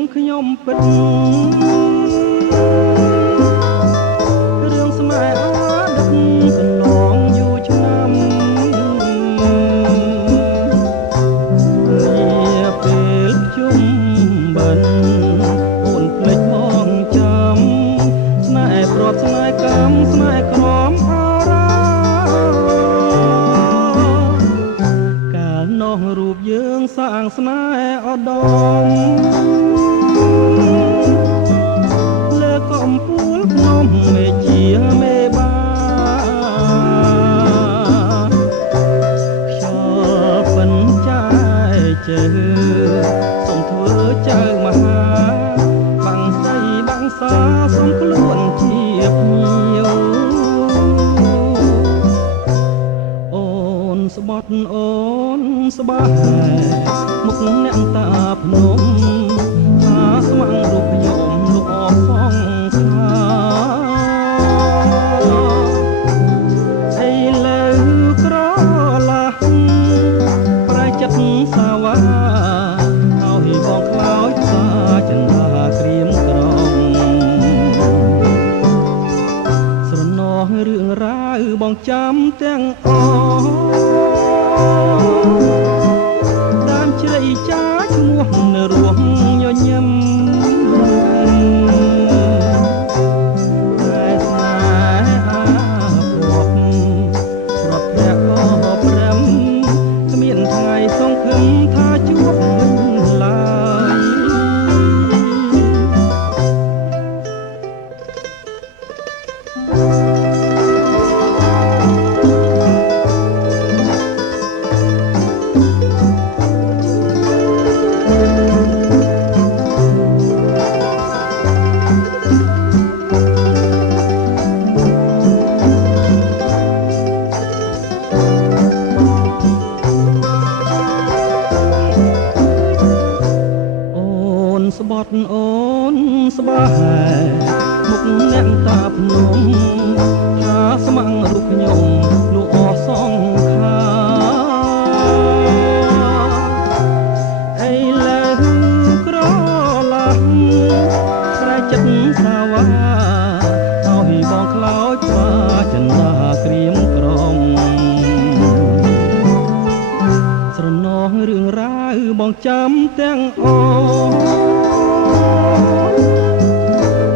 ងខ្ញុំពិតរឿងស្នេហ៍ដឹកកន្លងយូរឆ្នាំលាពេលជុំបិណ្ឌអូនភ្លេចមកចាំស្នេហ៍ព្រាត់ស្នេហ៍កម្មស្នេហ៍ក្រមអរាកាលនោះរូបយើងសាងស្នេហ៍ឧត្តមលើកំពូលភ្នំមេជាមេបាខ្យល់ពិនចាយជើសូមធ្វើចៅមហាបាំងស្រីបាំងសាសូមខ្លួនជាភ្ញៀវអូនស្បត់អូនស្បែមុខអ្នកតាភ្នំថាស្មងរូបខ្ញុំលោកអសងខាអីលើក្រឡាស់ប្រែចិត្តសាវាឲ្យបងខ្លោចសាចន្ទាក្រៀមក្រំស្រណោះរឿងរ៉ាវបងចាំទាំងអស់តាមជ្រៃចាឈ្មោះនៅរស់ញញឹមតែស្នេហាព្រោះរត់ព្រះក៏ព្រមគ្មានថ្ងៃសង្ឃឹមថាជួបវិញឡើយស្បត់អូនស្បែមុខអ្នកតាភ្នំថាស្មងរូបខ្ញុំលោកអសងខាអីលើក្រឡាស់ប្រែចិត្តសាវាឲ្យបងខ្លោចស្វាចន្ទាក្រៀមក្រំស្រណោះរឿងរ៉ាវបងចាំទាំងអស់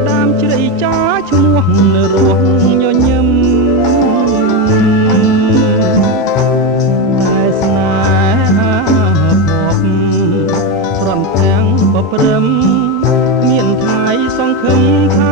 ដើមជ្រៃចាឈ្មោះនៅរស់ញញឹមតែស្នេហាភពព្រមទាំងបព្រឹមមានថ្ងៃសង្ឃឹមថា